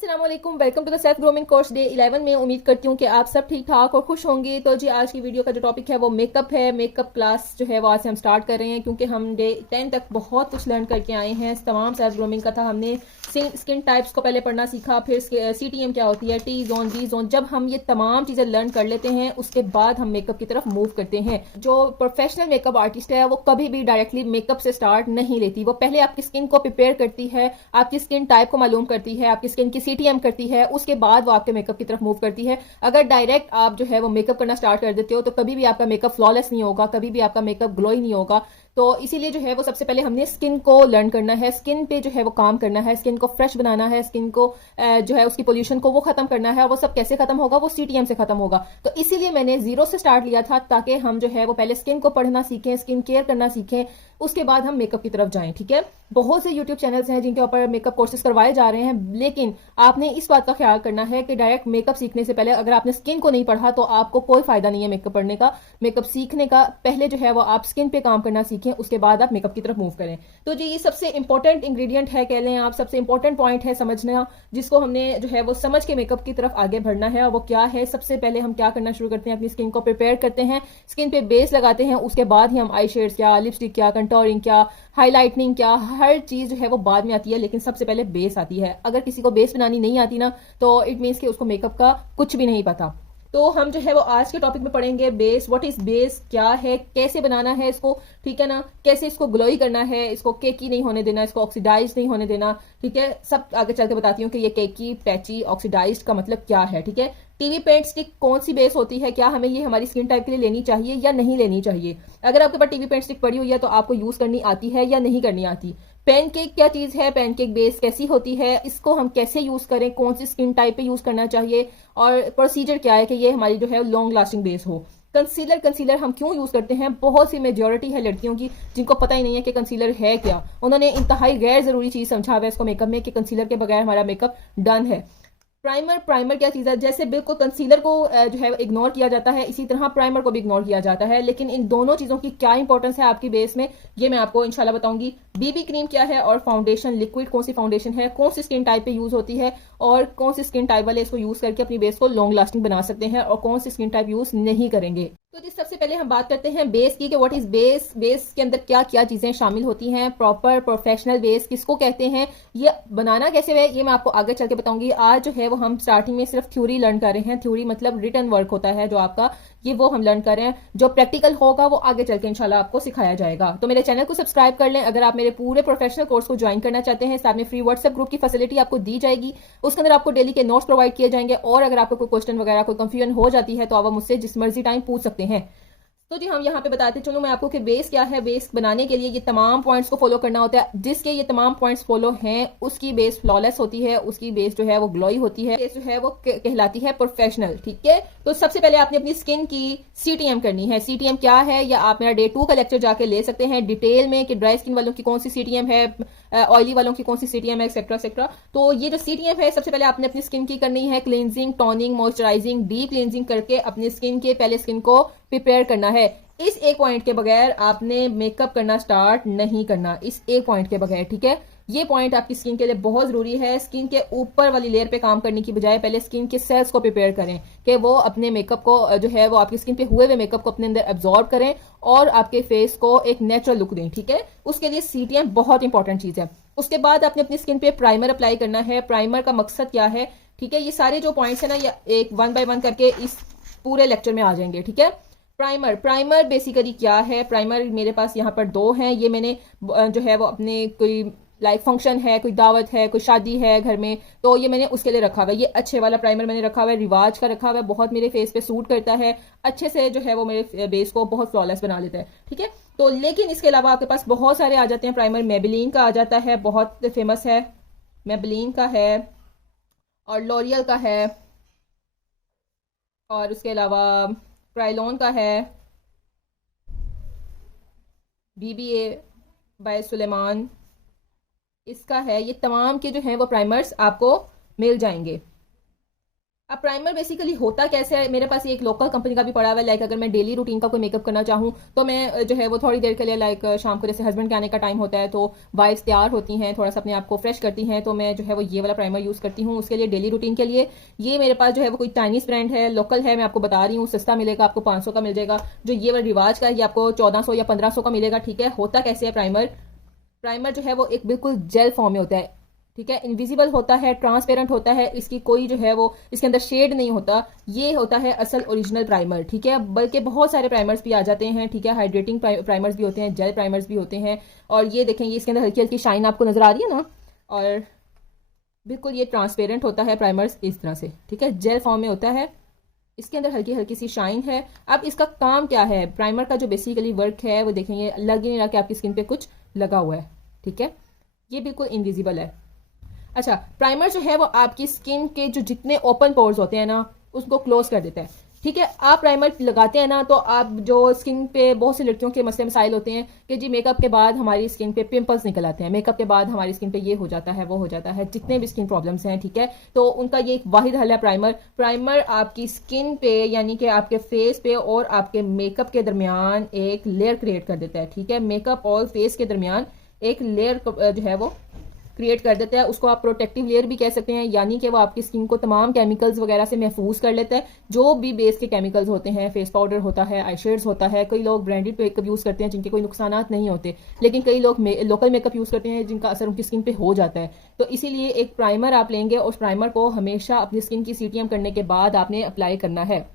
अस्सलाम वालेकुम, welcome to the self grooming course day 11 में। उम्मीद करती हूँ कि आप सब ठीक ठाक और खुश होंगे। तो जी आज की वीडियो का जो टॉपिक है वो मेकअप है। मेकअप क्लास जो है वो आज से हम स्टार्ट कर रहे हैं, क्योंकि हम डे 10 तक बहुत कुछ लर्न करके आए हैं। तमाम सेल्फ ग्रूमिंग का था। हमने स्किन टाइप्स को पहले पढ़ना सीखा, फिर CTM क्या होती है, T जोन, B जोन। जब हम ये तमाम चीज़ें लर्न कर लेते हैं उसके बाद हम मेकअप की तरफ मूव करते हैं। जो प्रोफेशनल मेकअप आर्टिस्ट है वो कभी भी डायरेक्टली मेकअप से स्टार्ट नहीं लेती। वो पहले आपकी स्किन को प्रिपेयर करती है, आपकी स्किन टाइप को मालूम करती है, आपकी स्किन की CTM करती है, उसके बाद वो आपके मेकअप की तरफ मूव करती है। अगर डायरेक्ट आप जो है वो मेकअप करना स्टार्ट कर देते हो तो कभी भी आपका मेकअप फ्लॉलेस नहीं होगा, कभी भी आपका मेकअप ग्लोई नहीं होगा। तो इसीलिए जो है वो सबसे पहले हमने स्किन को लर्न करना है, स्किन पे जो है वो काम करना है, स्किन को फ्रेश बनाना है, स्किन को जो है उसकी पोल्यूशन को वो खत्म करना है। और वो सब कैसे खत्म होगा? वो CTM से खत्म होगा। तो इसीलिए मैंने जीरो से स्टार्ट लिया था, ताकि हम जो है वो पहले स्किन को पढ़ना सीखें, स्किन केयर करना सीखें, उसके बाद हम मेकअप की तरफ जाएं। ठीक है, बहुत से यूट्यूब चैनल्स हैं जिनके ऊपर मेकअप कोर्सेज करवाए जा रहे हैं, लेकिन आपने इस बात का ख्याल करना है कि डायरेक्ट मेकअप सीखने से पहले अगर आपने स्किन को नहीं पढ़ा तो आपको कोई फायदा नहीं है मेकअप पढ़ने का, मेकअप सीखने का। पहले जो है वो आप स्किन पे काम करना सीखें, उसके बाद आप मेकअप की तरफ मूव करें। तो जी ये सबसे इंपॉर्टेंट इंग्रेडिएंट है, कह लें आप, सबसे इंपॉर्टेंट पॉइंट है समझना, जिसको हमने जो है वो समझ के मेकअप की तरफ आगे बढ़ना है। और वो क्या है? सबसे पहले हम क्या करना शुरू करते हैं, अपनी स्किन को प्रिपेयर करते हैं, स्किन पे बेस लगाते हैं, उसके बाद ही हम आई शेड्स क्या, लिपस्टिक क्या, कंटोरिंग क्या, हाईलाइटनिंग क्या, हर चीज जो है वो बाद में आती है, लेकिन सबसे पहले बेस आती है। अगर किसी को बेस बनानी नहीं आती ना, तो इट मीन्स कि उसको मेकअप का कुछ भी नहीं पता। तो हम जो है वो आज के टॉपिक में पढ़ेंगे बेस। व्हाट इज बेस, क्या है, कैसे बनाना है इसको, ठीक है ना, कैसे इसको ग्लोई करना है, इसको केकी नहीं होने देना, इसको ऑक्सीडाइज नहीं होने देना। ठीक है, सब आगे चल के बताती हूँ कि ये केकी, पैची, ऑक्सीडाइज का मतलब क्या है। ठीक है, टीवी पेंट स्टिक कौन सी बेस होती है, क्या हमें ये हमारी स्किन टाइप के लिए लेनी चाहिए या नहीं लेनी चाहिए। अगर आपके पास टीवी पेंट स्टिक पड़ी हुई है तो आपको यूज करनी आती है या नहीं करनी आती। पैनकेक क्या चीज है, पैनकेक बेस कैसी होती है, इसको हम कैसे यूज करें, कौन सी स्किन टाइप पे यूज करना चाहिए, और प्रोसीजर क्या है कि ये हमारी जो है लॉन्ग लास्टिंग बेस हो। कंसीलर हम क्यों यूज करते हैं? बहुत सी मेजोरिटी है लड़कियों की जिनको पता ही नहीं है कि कंसीलर है क्या। उन्होंने इंतहाई गैर जरूरी चीज समझा हुआ है इसको मेकअप में, कि कंसीलर के बगैर हमारा मेकअप डन है। प्राइमर क्या चीज़ है? जैसे बिल्कुल कंसीलर को जो है इग्नोर किया जाता है, इसी तरह प्राइमर को भी इग्नोर किया जाता है। लेकिन इन दोनों चीज़ों की क्या इंपॉर्टेंस है आपकी बेस में, ये मैं आपको इंशाल्लाह बताऊंगी। BB क्रीम क्या है, और फाउंडेशन लिक्विड कौन सी फाउंडेशन है, कौन सी स्किन टाइप पे यूज होती है, और कौन सी स्किन टाइप वाले इसको यूज करके अपनी बेस को लॉन्ग लास्टिंग बना सकते हैं, और कौन सी स्किन टाइप यूज नहीं करेंगे। तो जी सबसे पहले हम बात करते हैं बेस की, कि व्हाट इज बेस, बेस के अंदर क्या क्या चीजें शामिल होती हैं। प्रॉपर प्रोफेशनल बेस किसको कहते हैं, ये बनाना कैसे है, ये मैं आपको आगे चल के बताऊंगी। आज जो है वो हम स्टार्टिंग में सिर्फ थ्योरी लर्न कर रहे हैं। थ्योरी मतलब रिटन वर्क होता है जो आपका, ये वो हम लर्न कर रहे हैं। जो प्रैक्टिकल होगा वो आगे चल के इंशाल्लाह आपको सिखाया जाएगा। तो मेरे चैनल को सब्सक्राइब कर लें अगर आप मेरे पूरे प्रोफेशनल कोर्स को ज्वाइन करना चाहते हैं। साथ में फ्री व्हाट्सएप ग्रुप की फैसिलिटी आपको दी जाएगी, उसके अंदर आपको डेली के नोट्स प्रोवाइड किए जाएंगे, और अगर आपको कोई क्वेश्चन वगैरह, कोई कंफ्यूजन हो जाती है तो आप मुझसे जिस मर्जी टाइम पूछ सकते हैं। तो जी हम यहाँ पे बताते चलो मैं आपको कि बेस क्या है। बेस बनाने के लिए ये तमाम पॉइंट्स को फॉलो करना होता है। जिसके ये तमाम पॉइंट्स फॉलो हैं उसकी बेस फ्लॉलेस होती है, उसकी बेस जो है वो ग्लोई होती है, बेस जो है वो कहलाती है प्रोफेशनल। ठीक है, तो सबसे पहले आपने अपनी स्किन की CTM करनी है। CTM क्या है, या आप मेरा Day 2 का लेक्चर जाके ले सकते हैं डिटेल में, कि ड्राई स्किन वालों की कौन सी CTM है, ऑयली वालों की कौन सी CTM है, एक्सेट्रा एक्सेट्रा। तो ये जो CTM है, सबसे पहले आपने अपनी स्किन की करनी है cleansing, toning, moisturising, deep cleansing करके अपनी स्किन के पहले स्किन को प्रिपेयर करना है। इस एक पॉइंट के बगैर आपने मेकअप करना स्टार्ट नहीं करना, इस एक पॉइंट के बगैर। ठीक है, ये पॉइंट आपकी स्किन के लिए बहुत जरूरी है। स्किन के ऊपर वाली लेयर पे काम करने की बजाय पहले स्किन के सेल्स को प्रिपेयर करें, कि वो अपने मेकअप को जो है वो आपकी स्किन पे हुए हुए मेकअप को अपने अंदर एब्जॉर्ब करें और आपके फेस को एक नेचुरल लुक दें। ठीक है, उसके लिए CTM बहुत इंपॉर्टेंट चीज है। उसके बाद आपने अपनी स्किन पे प्राइमर अप्लाई करना है। प्राइमर का मकसद क्या है? ठीक है, ये सारे जो पॉइंट्स है ना, ये एक 1 बाय 1 करके इस पूरे लेक्चर में आ जाएंगे। ठीक है, प्राइमर बेसिकली क्या है? प्राइमर मेरे पास यहाँ पर 2 हैं। ये मैंने जो है वो अपने कोई लाइक फंक्शन है, कोई दावत है, कोई शादी है घर में, तो ये मैंने उसके लिए रखा हुआ है। ये अच्छे वाला प्राइमर मैंने रखा हुआ है, रिवाज का रखा हुआ है, बहुत मेरे फेस पे सूट करता है, अच्छे से जो है वो मेरे बेस को बहुत फ्लॉलेस बना लेता है। ठीक है, तो लेकिन इसके अलावा आपके पास बहुत सारे आ जाते हैं प्राइमर। मेबेलिन का आ जाता है, बहुत फेमस है, मेबेलिन का है, और लॉरियल का है, और उसके अलावा क्राइलॉन का है, BBA बाय सुलेमान इसका है। ये तमाम के जो हैं वो प्राइमर्स आपको मिल जाएंगे। अब प्राइमर बेसिकली होता कैसे है, मेरे पास एक लोकल कंपनी का भी पड़ा हुआ है। लाइक अगर मैं डेली रूटीन का कोई मेकअप करना चाहूँ तो मैं जो है वो थोड़ी देर के लिए, लाइक शाम को जैसे हस्बैंड के आने का टाइम होता है तो वाइफ्स तैयार होती हैं, थोड़ा सा अपने आप को फ्रेश करती हैं, तो मैं जो है वो ये वाला प्राइमर यूज़ करती हूँ उसके लिए, डेली रूटीन के लिए। ये मेरे पास जो है वो कोई चाइनीज ब्रांड है, लोकल है, मैं आपको बता रही हूँ, सस्ता मिलेगा, आपको 500 का मिल जाएगा। जो ये वाला रिवाज का है ये आपको 1400 या 1500 का मिलेगा। ठीक है, होता कैसे है प्राइमर, प्राइमर जो है वो एक बिल्कुल जेल फॉर्म में होता है। ठीक है, इनविजिबल होता है, ट्रांसपेरेंट होता है, इसकी कोई जो है वो इसके अंदर शेड नहीं होता। ये होता है असल ओरिजिनल प्राइमर। ठीक है, बल्कि बहुत सारे प्राइमर्स भी आ जाते हैं। ठीक है, हाइड्रेटिंग प्राइमर्स भी होते हैं, जेल प्राइमर्स भी होते हैं। और ये देखेंगे इसके अंदर हल्की हल्की शाइन आपको नजर आ रही है ना, और बिल्कुल ये ट्रांसपेरेंट होता है प्राइमर्स इस तरह से। ठीक है, जेल फॉर्म में होता है, इसके अंदर हल्की हल्की सी शाइन है। अब इसका काम क्या है, प्राइमर का जो बेसिकली वर्क है वो देखेंगे, लग ही नहीं रहा कि आपकी स्किन पे कुछ लगा हुआ है। ठीक है, ये बिल्कुल इनविजिबल है। अच्छा, प्राइमर जो है वो आपकी स्किन के जो जितने ओपन पोर्स होते हैं ना उसको क्लोज कर देता है। ठीक है, आप प्राइमर लगाते हैं ना तो आप जो स्किन पे, बहुत सी लड़कियों के मसले मसाइल होते हैं कि जी मेकअप के बाद हमारी स्किन पे पिंपल्स निकल आते हैं, मेकअप के बाद हमारी स्किन पे ये हो जाता है वो हो जाता है, जितने भी स्किन प्रॉब्लम्स हैं। ठीक है, तो उनका ये एक वाहिद हल है प्राइमर। प्राइमर आपकी स्किन पे यानी कि आपके फेस पे और आपके मेकअप के दरमियान एक लेयर क्रिएट कर देता है। ठीक है, मेकअप और फेस के दरमियान एक लेयर जो है वो क्रिएट कर देता है। उसको आप प्रोटेक्टिव लेयर भी कह सकते हैं, यानी कि वो आपकी स्किन को तमाम केमिकल्स वगैरह से महफूज कर लेता है। जो भी बेस के केमिकल्स होते हैं, फेस पाउडर होता है, आई शेड्स होता है, कई लोग ब्रांडेड मेकअप यूज करते हैं जिनके कोई नुकसान नहीं होते, लेकिन कई लोग लोकल मेकअप यूज करते हैं जिनका असर उनकी स्किन पे हो जाता है। तो इसीलिए एक प्राइमर आप लेंगे, उस प्राइमर को हमेशा अपनी स्किन की सीटीएम करने के बाद आपने अप्लाई करना है।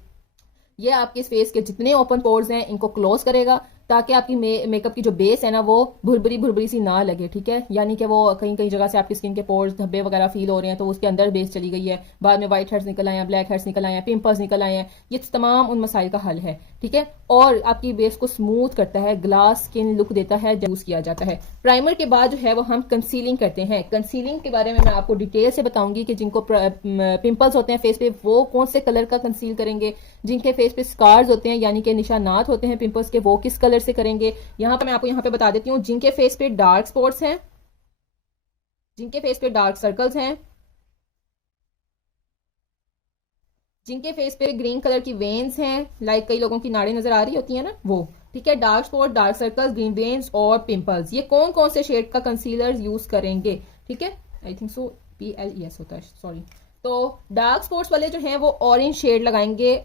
ये आपके फेस के जितने ओपन पोर्स हैं इनको क्लोज करेगा, ताकि आपकी मेकअप की जो बेस है ना वो भुरभुरी भुरभुरी सी ना लगे। ठीक है, यानी कि वो कहीं कहीं जगह से आपकी स्किन के पोर्स धब्बे वगैरह फील हो रहे हैं तो उसके अंदर बेस चली गई है, बाद में व्हाइट हेड्स निकल आए हैं, ब्लैक हेड्स निकल आए हैं, पिंपल्स निकल आए हैं, ये तमाम उन मसाइल का हल है। ठीक है, और आपकी बेस को स्मूथ करता है, ग्लास स्किन लुक देता है जब यूज किया जाता है। प्राइमर के बाद जो है वो हम कंसीलिंग करते हैं। कंसीलिंग के बारे में मैं आपको डिटेल से बताऊंगी कि जिनको पिंपल्स होते हैं फेस पे वो कौन से कलर का कंसील करेंगे, जिनके फेस पे स्कार्स होते हैं यानी कि निशानात होते हैं पिंपल्स के, वो किस कलर से करेंगे। यहां पर मैं आपको यहां पे बता देती हूँ, जिनके फेस पे डार्क स्पॉट्स हैं, जिनके फेस पे डार्क सर्कल्स हैं, जिनके फेस पे ग्रीन कलर की वेन्स हैं, लाइक कई लोगों की नाड़ें नजर आ रही होती है ना वो। ठीक है, dark spot, dark circles, green veins और पिंपल्स, ये कौन कौन से शेड का कंसीलर यूज करेंगे। ठीक है, आई थिंक सो PLES होता है, सॉरी। तो डार्क स्पॉट्स वाले जो हैं वो ऑरेंज शेड लगाएंगे।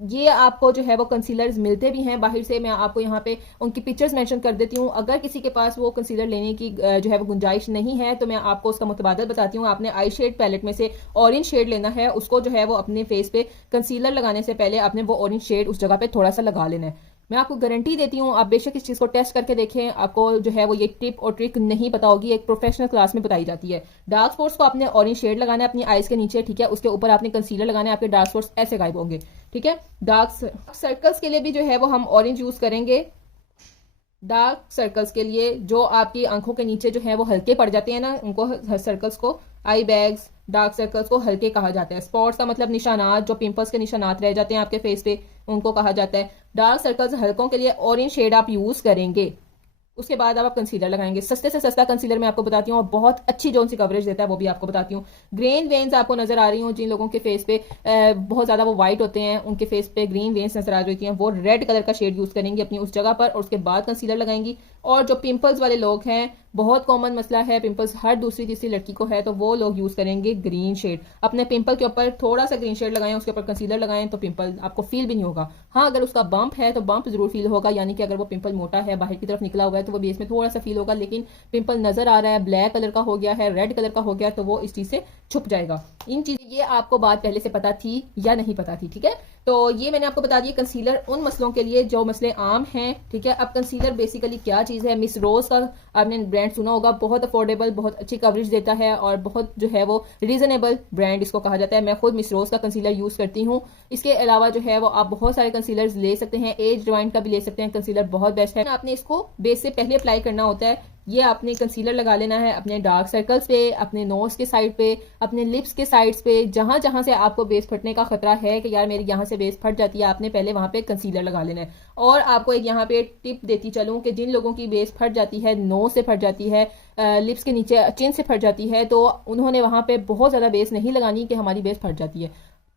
ये आपको जो है वो कंसीलर्स मिलते भी हैं बाहर से, मैं आपको यहाँ पे उनकी पिक्चर्स मेंशन कर देती हूँ। अगर किसी के पास वो कंसीलर लेने की जो है वो गुंजाइश नहीं है तो मैं आपको उसका मुतबादल बताती हूँ। आपने आई शेड पैलेट में से ऑरेंज शेड लेना है, उसको जो है वो अपने फेस पे कंसीलर लगाने से पहले आपने वो ऑरेंज शेड उस जगह पे थोड़ा सा लगा लेना है। मैं आपको गारंटी देती हूँ, आप बेशक इस चीज को टेस्ट करके देखें, आपको जो है वो ये टिप और ट्रिक नहीं पता होगी, एक प्रोफेशनल क्लास में बताई जाती है। डार्क स्पॉट्स को आपने ऑरेंज शेड लगाना है अपनी आईज के नीचे। ठीक है, उसके ऊपर आपने कंसीलर लगाना है, आपके डार्क स्पॉट्स ऐसे गायब होंगे। ठीक है, डार्क सर्कल्स के लिए भी जो है वो हम ऑरेंज यूज करेंगे। डार्क सर्कल्स के लिए जो आपकी आंखों के नीचे जो है वो हल्के पड़ जाते हैं ना, उनको सर्कल्स को, आई बैग्स, डार्क सर्कल्स को हल्के कहा जाता है। स्पॉट्स का मतलब निशानात, जो पिंपल्स के निशानात रह जाते हैं आपके फेस पे, उनको कहा जाता है। डार्क सर्कल्स हल्कों के लिए ऑरेंज शेड आप यूज करेंगे। उसके बाद आप कंसीलर लगाएंगे, सस्ते से सस्ता कंसीलर मैं आपको बताती हूँ और बहुत अच्छी जो सी कवरेज देता है वो भी आपको बताती हूँ। ग्रीन वेन्स आपको नजर आ रही हूँ, जिन लोगों के फेस पे बहुत ज्यादा वो व्हाइट होते हैं, उनके फेस पे ग्रीन वेन्स नजर आ रही हैं, वो रेड कलर का शेड यूज करेंगी अपनी उस जगह पर और उसके बाद कंसीलर लगाएंगी। और जो पिंपल्स वाले लोग हैं, बहुत कॉमन मसला है, पिंपल्स हर दूसरी तीसरी लड़की को है, तो वो लोग यूज करेंगे ग्रीन शेड। अपने पिंपल के ऊपर थोड़ा सा ग्रीन शेड लगाएं, उसके ऊपर कंसीलर लगाएं तो पिंपल आपको फील भी नहीं होगा। हाँ, अगर उसका बम्प है तो बम्प जरूर फील होगा, यानी कि अगर वो पिंपल मोटा है, बाहर की तरफ निकला हुआ है, तो वो बेस में थोड़ा सा फील होगा, लेकिन पिंपल नजर आ रहा है, ब्लैक कलर का हो गया है, रेड कलर का हो गया, तो वो इस चीज से छुप जाएगा। इन चीजें ये आपको बात पहले से पता थी या नहीं पता थी। ठीक है, तो ये मैंने आपको बता दिया कंसीलर उन मसलों के लिए जो मसले आम हैं। ठीक है, अब कंसीलर बेसिकली क्या चीज है, मिस रोज का आपने ब्रांड सुना होगा, बहुत अफोर्डेबल, बहुत अच्छी कवरेज देता है और बहुत जो है वो रीजनेबल ब्रांड इसको कहा जाता है। मैं खुद मिस रोज का कंसीलर यूज करती हूँ। इसके अलावा जो है वो आप बहुत सारे कंसीलर ले सकते हैं, एज डिवाइन का भी ले सकते हैं, कंसीलर बहुत बेस्ट है। आपने इसको बेस से पहले अप्लाई करना होता है। ये आपने कंसीलर लगा लेना है अपने डार्क सर्कल्स पे, अपने नोज के साइड पे, अपने लिप्स के साइड्स पे, जहां जहां से आपको बेस फटने का खतरा है कि यार मेरी यहाँ से बेस फट जाती है, आपने पहले वहां पे कंसीलर लगा लेना है। और आपको एक यहाँ पे टिप देती चलूं कि जिन लोगों की बेस फट जाती है, नोज से फट जाती है, लिप्स के नीचे चिन से फट जाती है, तो उन्होंने वहां पे बहुत ज्यादा बेस नहीं लगानी कि हमारी बेस फट जाती है।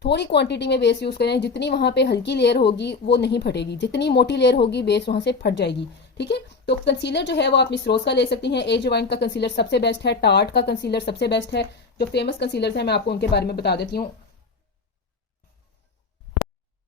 थोड़ी क्वांटिटी में बेस यूज़ करें, जितनी वहाँ पे हल्की लेयर होगी वो नहीं फटेगी, जितनी मोटी लेयर होगी बेस वहाँ से फट जाएगी। ठीक है, तो कंसीलर जो है वो आप मिस रोज का ले सकती हैं। एज रिवाइंड का कंसीलर सबसे बेस्ट है, टार्ट का कंसीलर सबसे बेस्ट है। जो फेमस कंसीलर्स हैं मैं आपको उनके बारे में बता देती हूँ।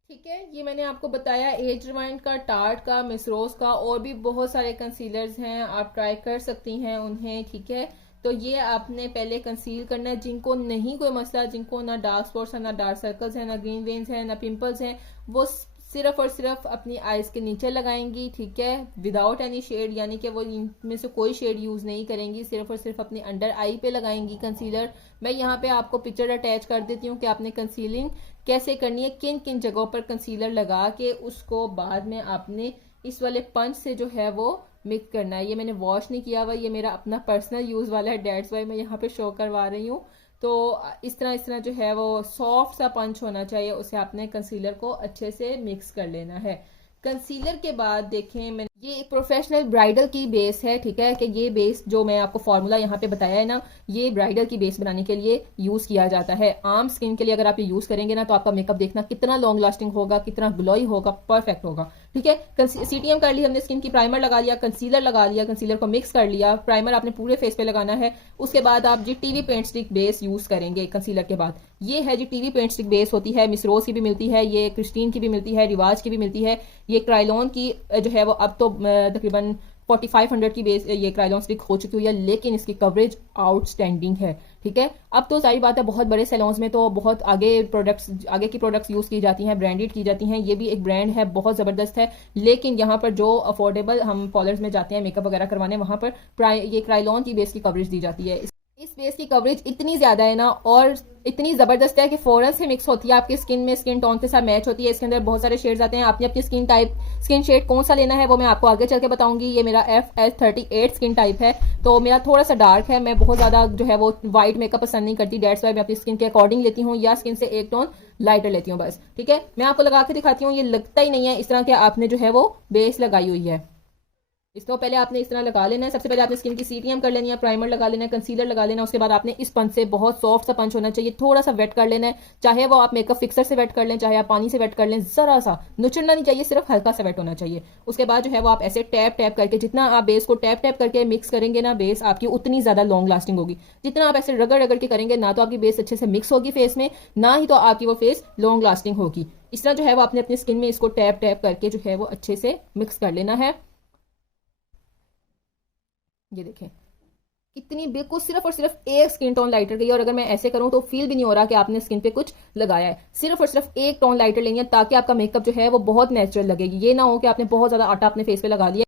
ठीक है, ये मैंने आपको बताया एज रिवाइंड का, टार्ट का, मिस रोज का, और भी बहुत सारे कंसीलर्स हैं, आप ट्राई कर सकती हैं उन्हें। ठीक है, तो ये आपने पहले कंसील करना है। जिनको नहीं कोई मसला, जिनको ना डार्क स्पॉट्स है, ना डार्क सर्कल्स है, ना ग्रीन वेन्स है, ना पिंपल्स हैं, वो सिर्फ और सिर्फ अपनी आईज के नीचे लगाएंगी। ठीक है, विदाउट एनी शेड, यानी कि वो इनमें से कोई शेड यूज नहीं करेंगी, सिर्फ और सिर्फ अपने अंडर आई पे लगाएंगी कंसीलर। मैं यहाँ पे आपको पिक्चर अटैच कर देती हूँ कि आपने कंसीलिंग कैसे करनी है, किन किन जगहों पर कंसीलर लगा के उसको बाद में आपने इस वाले पंच से जो है वो मिक्स करना है। ये मैंने वॉश नहीं किया हुआ, ये मेरा अपना पर्सनल यूज वाला है, डेट्स वाई मैं यहाँ पे शो करवा रही हूँ। तो इस तरह जो है वो सॉफ्ट सा पंच होना चाहिए, उसे आपने कंसीलर को अच्छे से मिक्स कर लेना है। कंसीलर के बाद देखें, मैं ये एक प्रोफेशनल ब्राइडल की बेस है। ठीक है, कि ये बेस जो मैं आपको फॉर्मूला यहाँ पे बताया है ना, ये ब्राइडल की बेस बनाने के लिए यूज किया जाता है। आम स्किन के लिए अगर आप ये यूज करेंगे ना, तो आपका मेकअप देखना कितना लॉन्ग लास्टिंग होगा, कितना ग्लोई होगा, परफेक्ट होगा। ठीक है, सीटीएम कर ली हमने स्किन की, प्राइमर लगा लिया, कंसीलर लगा लिया, कंसीलर को मिक्स कर लिया, प्राइमर आपने पूरे फेस पे लगाना है। उसके बाद आप जी TV paint stick base use करेंगे कंसीलर के बाद। ये है जी टीवी पेंट स्टिक बेस होती है, मिस रोज की भी मिलती है, ये क्रिस्टीन की भी मिलती है, रिवाज की भी मिलती है। ये क्राइलॉन की जो है वो अब तो तकरीबन 4500 की बेस ये क्राइलॉन स्टिक हो चुकी हुई है, लेकिन इसकी कवरेज आउटस्टैंडिंग है। ठीक है, अब तो सारी बात है, बहुत बड़े सैलून्स में तो बहुत आगे की प्रोडक्ट्स यूज की जाती हैं, ब्रांडेड की जाती हैं। ये भी एक ब्रांड है, बहुत जबरदस्त है। लेकिन यहाँ पर जो अफोर्डेबल हम पार्लर्स में जाते हैं मेकअप वगैरह करवाने, वहां पर ये क्राइलॉन की बेस की कवरेज दी जाती है। इस बेस की कवरेज इतनी ज्यादा है ना, और इतनी जबरदस्त है कि फौरन से मिक्स होती है आपकी स्किन में, स्किन टोन के साथ मैच होती है। इसके अंदर बहुत सारे शेड्स आते हैं, आपने अपनी स्किन शेड कौन सा लेना है वो मैं आपको आगे चल के बताऊंगी। ये मेरा FS38 स्किन टाइप है, तो मेरा थोड़ा सा डार्क है। मैं बहुत ज्यादा जो है वो व्हाइट मेकअप पसंद नहीं करती, डेट्स वाई मैं अपनी स्किन के अकॉर्डिंग लेती हूँ, या स्किन से एक टोन लाइटर लेती हूँ बस। ठीक है, मैं आपको लगा के दिखाती हूँ, ये लगता ही नहीं है इस तरह के आपने जो है वो बेस लगाई हुई है। इसको पहले आपने इस तरह लगा लेना है। सबसे पहले आपने स्किन की सीटीएम कर लेनी है, प्राइमर लगा लेना है, कंसीलर लगा लेना है। उसके बाद आपने इस पंच से, बहुत सॉफ्ट सा पंच होना चाहिए, थोड़ा सा वेट कर लेना है। चाहे वो आप मेकअप फिक्सर से वेट कर लें, चाहे आप पानी से वेट कर लें, जरा सा नुचड़ना नहीं चाहिए, सिर्फ हल्का सा वेट होना चाहिए। उसके बाद जो है वो आप ऐसे टैप टैप करके, जितना आप बेस को टैप टैप करके मिक्स करेंगे ना, बेस आपकी उतनी ज्यादा लॉन्ग लास्टिंग होगी। जितना आप ऐसे रगड़ रगड़ के करेंगे ना, तो आपकी बेस अच्छे से मिक्स होगी फेस में, ना ही तो आपकी वो फेस लॉन्ग लास्टिंग होगी। इस तरह जो है वो आपने अपनी स्किन में इसको टैप टैप करके जो है वो अच्छे से मिक्स कर लेना है। ये देखें कितनी बिल्कुल सिर्फ और सिर्फ एक स्किन टोन लाइटर गई, और अगर मैं ऐसे करूं तो फील भी नहीं हो रहा कि आपने स्किन पे कुछ लगाया है। सिर्फ और सिर्फ एक टोन लाइटर लेंगे ताकि आपका मेकअप जो है वो बहुत नेचुरल लगेगी। ये ना हो कि आपने बहुत ज्यादा आटा अपने फेस पे लगा लिया।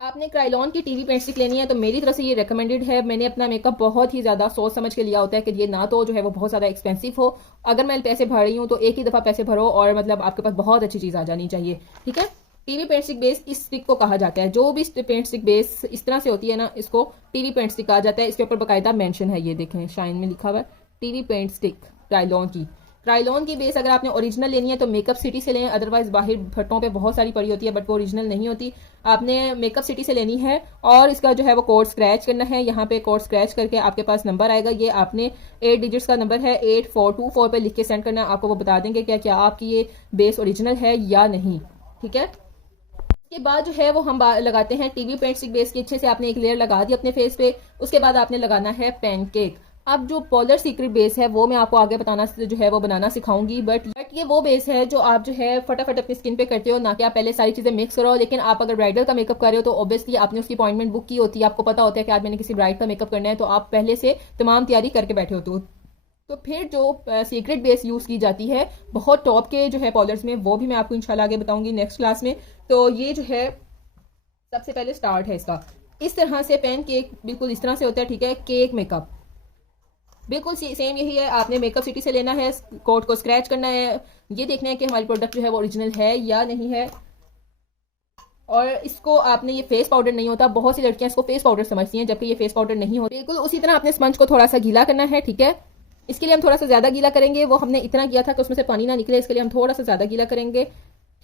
आपने क्राइलॉन की टीवी पेंट स्टिक लेनी है तो मेरी तरफ से ये रिकमेंडेड है। मैंने अपना मेकअप बहुत ही ज्यादा सोच समझ के लिया होता है कि ये ना तो जो है वो बहुत ज्यादा एक्सपेंसिव हो। अगर मैं पैसे भर रही हूँ तो एक ही दफा पैसे भरो, और मतलब आपके पास बहुत अच्छी चीज आ जानी चाहिए। ठीक है, टीवी पेंट स्टिक बेस इस स्टिक को कहा जाता है। जो भी पेंट स्टिक बेस इस तरह से होती है ना, इसको टीवी पेंट स्टिक कहा जाता है। इसके ऊपर बाकायदा मेंशन है, ये देखें शाइन में लिखा हुआ है, टीवी पेंट स्टिक क्राइलॉन की बेस अगर आपने ओरिजिनल लेनी है तो मेकअप सिटी से लें, अदरवाइज बाहर भट्टों पे बहुत सारी पड़ी होती है बट वो ओरिजिनल नहीं होती। आपने मेकअप सिटी से लेनी है, और इसका जो है वो कोड स्क्रैच करना है। यहाँ पे कोड स्क्रैच करके आपके पास नंबर आएगा, ये आपने 8 डिजिट्स का नंबर है, 8424 पे लिख के सेंड करना है। आपको वो बता देंगे क्या आपकी ये बेस ओरिजिनल है या नहीं। ठीक है, उसके बाद जो है वो हम लगाते हैं टीवी पेंट स्टिक बेस की। अच्छे से आपने एक लेयर लगा दी अपने फेस पे। उसके बाद आपने लगाना है पैनकेक। अब जो पोलर सीक्रेट बेस है वो मैं आपको आगे बताना जो है वो बनाना सिखाऊंगी, बट ये वो बेस है जो आप जो है फटाफट अपनी स्किन पे करते हो, ना कि आप पहले सारी चीजें मिक्स करो। लेकिन आप अगर ब्राइडल का मेकअप कर रहे हो तो ऑब्वियसली आपने उसकी अपॉइंटमेंट बुक की होती है, आपको पता होता है कि आज मैंने किसी ब्राइड का मेकअप करना है, तो आप पहले से तमाम तैयारी करके बैठे होते हो। तो फिर जो सीक्रेट बेस यूज की जाती है बहुत टॉप के जो है पार्लर्स में, वो भी मैं आपको इंशाल्लाह आगे बताऊंगी नेक्स्ट क्लास में। तो ये जो है सबसे पहले स्टार्ट है इसका। इस तरह से पैन केक बिल्कुल इस तरह से होता है। ठीक है, केक मेकअप बिल्कुल सेम यही है। आपने मेकअप सिटी से लेना है, कोड को स्क्रैच करना है, ये देखना है कि हमारी प्रोडक्ट जो है वो ओरिजिनल है या नहीं है। और इसको आपने, ये फेस पाउडर नहीं होता, बहुत सी लड़कियां इसको फेस पाउडर समझती हैं जबकि ये फेस पाउडर नहीं होता। बिल्कुल उसी तरह आपने स्पंज को थोड़ा सा गीला करना है। ठीक है, इसके लिए हम थोड़ा सा ज्यादा गीला करेंगे, वो हमने इतना किया था कि उसमें से पानी ना निकले, इसके लिए हम थोड़ा सा ज्यादा गीला करेंगे।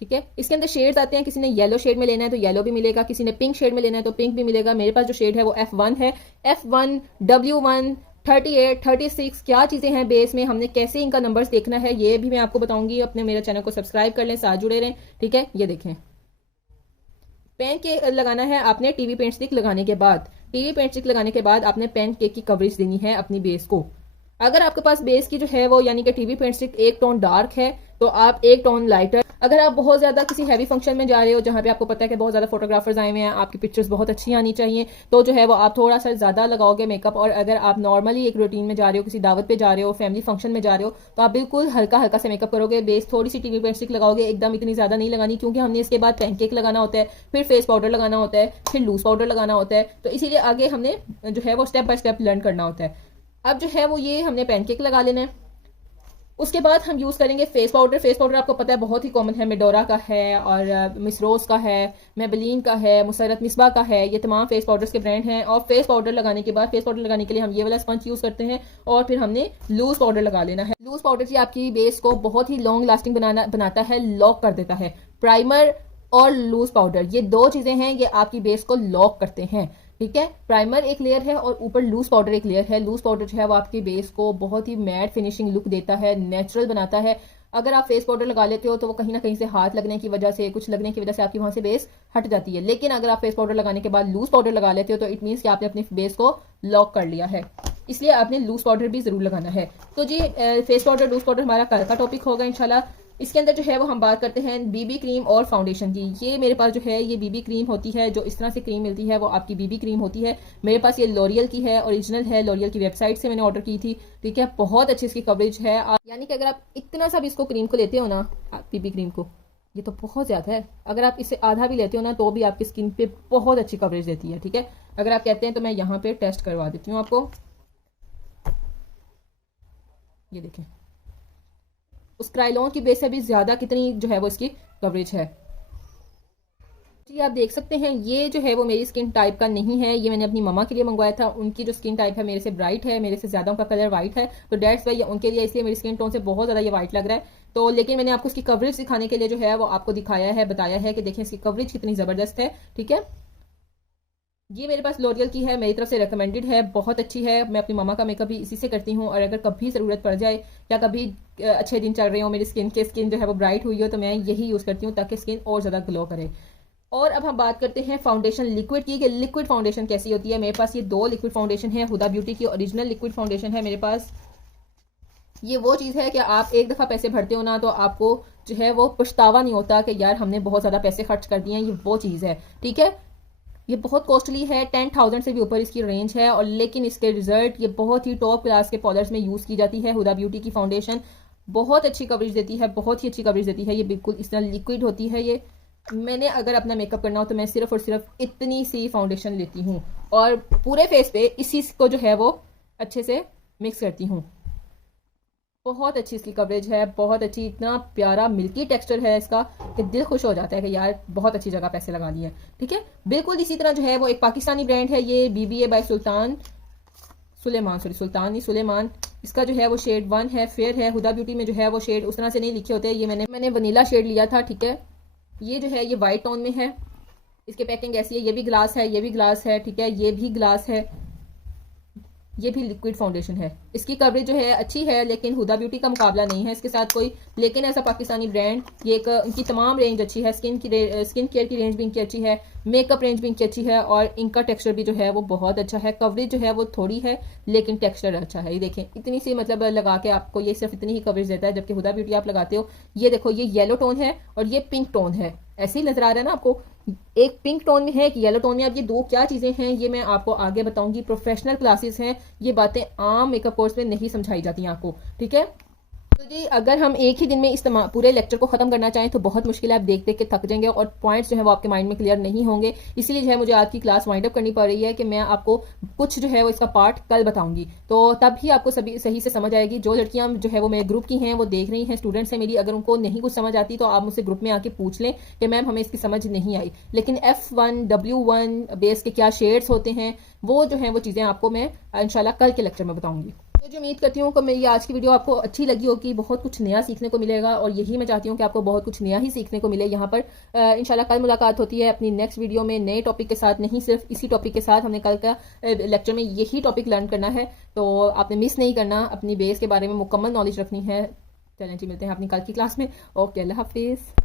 ठीक है, इसके अंदर शेड्स आते हैं, किसी ने येलो शेड में लेना है तो येलो भी मिलेगा, किसी ने पिंक शेड में लेना है तो पिंक भी मिलेगा। मेरे पास जो शेड है वो F1 है, F1, W1, 38, 36 क्या चीज़ें हैं बेस में, हमने कैसे इनका नंबर्स देखना है ये भी मैं आपको बताऊंगी। अपने मेरे चैनल को सब्सक्राइब कर लें, साथ जुड़े रहें, ठीक है। ये देखें, पेन केक लगाना है आपने टीवी पेंट स्टिक लगाने के बाद। टीवी पेंट स्टिक लगाने के बाद आपने पेन केक की कवरेज देनी है अपनी बेस को। अगर आपके पास बेस की जो है वो यानी कि टीवी पेंट स्टिक एक टोन डार्क है तो आप एक टोन लाइटर, अगर आप बहुत ज्यादा किसी हैवी फंक्शन में जा रहे हो जहां पे आपको पता है कि बहुत ज्यादा फोटोग्राफर्स आए हुए हैं, आपकी पिक्चर्स बहुत अच्छी आनी चाहिए, तो जो है वो आप थोड़ा सा ज्यादा लगाओगे मेकअप। और अगर आप नॉर्मली एक रूटीन में जा रहे हो, किसी दावत पे जा रहे हो, फैमिली फंक्शन में जा रहे हो, तो आप बिल्कुल हल्का हल्का से मेकअप करोगे। बेस थोड़ी सी टीवी पेंट स्टिक लगाओगे, एकदम इतनी ज्यादा नहीं लगानी, क्योंकि हमने इसके बाद पैनकेक लगाना होता है, फिर फेस पाउडर लगाना होता है, फिर लूज पाउडर लगाना होता है, तो इसीलिए आगे हमने जो है वो स्टेप बाय स्टेप लर्न करना होता है। अब जो है वो ये हमने पैनकेक लगा लेना है। उसके बाद हम यूज़ करेंगे फेस पाउडर। फेस पाउडर आपको पता है बहुत ही कॉमन है, मेडोरा का है और मिस रोज का है, मेबेलिन का है, मुसरत मिसबा का है, ये तमाम फेस पाउडर्स के ब्रांड हैं। और फेस पाउडर लगाने के बाद, फेस पाउडर लगाने के लिए हम ये वाला स्पंज यूज़ करते हैं और फिर हमने लूज पाउडर लगा लेना है। लूज पाउडर जी आपकी बेस को बहुत ही लॉन्ग लास्टिंग बनाता है, लॉक कर देता है। प्राइमर और लूज पाउडर ये दो चीज़ें हैं, ये आपकी बेस को लॉक करते हैं, ठीक है। प्राइमर एक लेयर है और ऊपर लूज पाउडर एक लेयर है। लूज पाउडर जो है वो आपकी बेस को बहुत ही मैट फिनिशिंग लुक देता है, नेचुरल बनाता है। अगर आप फेस पाउडर लगा लेते हो तो वो कहीं ना कहीं से हाथ लगने की वजह से, कुछ लगने की वजह से आपकी वहां से बेस हट जाती है। लेकिन अगर आप फेस पाउडर लगाने के बाद लूज पाउडर लगा लेते हो तो इट मीन्स कि आपने अपनी बेस को लॉक कर लिया है, इसलिए आपने लूज पाउडर भी जरूर लगाना है। तो जी फेस पाउडर लूज पाउडर हमारा कल का टॉपिक होगा इंशाल्लाह। इसके अंदर जो है वो हम बात करते हैं बीबी क्रीम और फाउंडेशन की। ये मेरे पास जो है ये बीबी क्रीम होती है, जो इस तरह से क्रीम मिलती है वो आपकी बीबी क्रीम होती है। मेरे पास ये लॉरियल की है, ओरिजिनल है, लॉरियल की वेबसाइट से मैंने ऑर्डर की थी, ठीक है। बहुत अच्छी इसकी कवरेज है, यानी कि अगर आप इतना सा भी इसको क्रीम को लेते हो ना, बीबी क्रीम को, ये तो बहुत ज्यादा है। अगर आप इससे आधा भी लेते हो ना तो भी आपकी स्किन पे बहुत अच्छी कवरेज देती है, ठीक है। अगर आप कहते हैं तो मैं यहाँ पे टेस्ट करवा देती हूँ आपको। ये देखें, उस क्राइलॉन की बेस से भी ज्यादा कितनी जो है वो इसकी कवरेज है जी। आप देख सकते हैं ये जो है वो मेरी स्किन टाइप का नहीं है, ये मैंने अपनी मम्मा के लिए मंगवाया था। उनकी जो स्किन टाइप है मेरे से ब्राइट है, मेरे से ज्यादा उनका कलर व्हाइट है, तो डेट्स वाई उनके लिए, इसलिए मेरी स्किन टोन से बहुत ज्यादा ये व्हाइट लग रहा है। तो लेकिन मैंने आपको इसकी कवरेज दिखाने के लिए जो है वो आपको दिखाया है, बताया है कि देखें इसकी कवरेज कितनी जबरदस्त है, ठीक है। ये मेरे पास लॉरियल की है, मेरी तरफ से रिकमेंडेड है, बहुत अच्छी है। मैं अपनी मामा का मेकअप भी इसी से करती हूँ, और अगर कभी ज़रूरत पड़ जाए या कभी अच्छे दिन चल रहे हो, मेरी स्किन जो है वो ब्राइट हुई हो, तो मैं यही यूज़ करती हूँ ताकि स्किन और ज़्यादा ग्लो करे। और अब हम बात करते हैं फाउंडेशन लिक्विड की, कि लिक्विड फाउंडेशन कैसी होती है। मेरे पास ये दो लिक्विड फाउंडेशन है, हुदा ब्यूटी की ओरिजिनल लिक्विड फाउंडेशन है मेरे पास। ये वो चीज़ है कि आप एक दफ़ा पैसे भरते हो ना तो आपको जो है वो पछतावा नहीं होता कि यार हमने बहुत ज़्यादा पैसे खर्च कर दिए हैं, ये वो चीज़ है, ठीक है। ये बहुत कॉस्टली है, 10,000 से भी ऊपर इसकी रेंज है, और लेकिन इसके रिजल्ट ये बहुत ही टॉप क्लास के पाउडर्स में यूज़ की जाती है। हुदा ब्यूटी की फाउंडेशन बहुत अच्छी कवरेज देती है, बहुत ही अच्छी कवरेज देती है। ये बिल्कुल इस तरह लिक्विड होती है। ये मैंने अगर अपना मेकअप करना हो तो मैं सिर्फ और सिर्फ इतनी सी फाउंडेशन लेती हूँ और पूरे फेस पे इसी को जो है वो अच्छे से मिक्स करती हूँ। बहुत अच्छी इसकी कवरेज है, बहुत अच्छी, इतना प्यारा मिल्की टेक्सचर है इसका कि दिल खुश हो जाता है कि यार बहुत अच्छी जगह पैसे लगा दिए, ठीक है। बिल्कुल इसी तरह जो है वो एक पाकिस्तानी ब्रांड है, ये BBA बाय सुल्तान सुलेमान। इसका जो है वो शेड 1 है, फेयर है। हुदा ब्यूटी में जो है वो शेड उस तरह से नहीं लिखे होते, ये मैंने वनीला शेड लिया था, ठीक है। ये जो है ये वाइट टोन में है, इसकी पैकिंग ऐसी है। ये भी ग्लास है, ये भी ग्लास है, ठीक है, ये भी ग्लास है, ये भी लिक्विड फाउंडेशन है। इसकी कवरेज जो है अच्छी है, लेकिन हुदा ब्यूटी का मुकाबला नहीं है इसके साथ कोई। लेकिन ऐसा पाकिस्तानी ब्रांड, ये एक इनकी तमाम रेंज अच्छी है, स्किन केयर की रेंज भी इनकी अच्छी है, मेकअप रेंज भी इनकी अच्छी है, और इनका टेक्सचर भी जो है वो बहुत अच्छा है। कवरेज जो है वो थोड़ी है लेकिन टेक्सचर अच्छा है। ये देखें इतनी सी मतलब लगा के आपको ये सिर्फ इतनी ही कवरेज देता है, जबकि हुदा ब्यूटी आप लगाते हो, ये देखो ये येलो टोन है और ये पिंक टोन है, ऐसे ही नजर आ रहा है ना आपको, एक पिंक टोन में है, एक येलो टोन में। अब ये दो क्या चीजें हैं ये मैं आपको आगे बताऊंगी। प्रोफेशनल क्लासेस हैं, ये बातें आम मेकअप कोर्स में नहीं समझाई जाती आपको, ठीक है। तो जी अगर हम एक ही दिन में इस पूरे लेक्चर को खत्म करना चाहें तो बहुत मुश्किल है, आप देख देख के थक जाएंगे और पॉइंट्स जो है वो आपके माइंड में क्लियर नहीं होंगे। इसीलिए जो है मुझे आज की क्लास वाइंड अप करनी पड़ रही है कि मैं आपको कुछ जो है वो इसका पार्ट कल बताऊंगी, तो तब ही आपको सभी सही से समझ आएगी। जो लड़कियां जो है वो मेरे ग्रुप की हैं, वो देख रही हैं, स्टूडेंट्स हैं मेरी, अगर उनको नहीं कुछ समझ आती तो आप मुझसे ग्रुप में आके पूछ लें कि मैम हमें इसकी समझ नहीं आई। लेकिन F1 W1 बेस के क्या शेड्स होते हैं, वो जो है वो चीज़ें आपको मैं इंशाल्लाह कल के लेक्चर में बताऊंगी। तो जो उम्मीद करती हूँ कि मेरी आज की वीडियो आपको अच्छी लगी होगी, बहुत कुछ नया सीखने को मिलेगा और यही मैं चाहती हूँ कि आपको बहुत कुछ नया ही सीखने को मिले यहाँ पर। इंशाल्लाह कल मुलाकात होती है अपनी नेक्स्ट वीडियो में नए टॉपिक के साथ, नहीं सिर्फ इसी टॉपिक के साथ। हमने कल का लेक्चर में यही टॉपिक लर्न करना है, तो आपने मिस नहीं करना, अपनी बेस के बारे में मुकम्मल नॉलेज रखनी है। चलें जी, मिलते हैं अपनी कल की क्लास में। ओके, अल्लाह हाफिज़।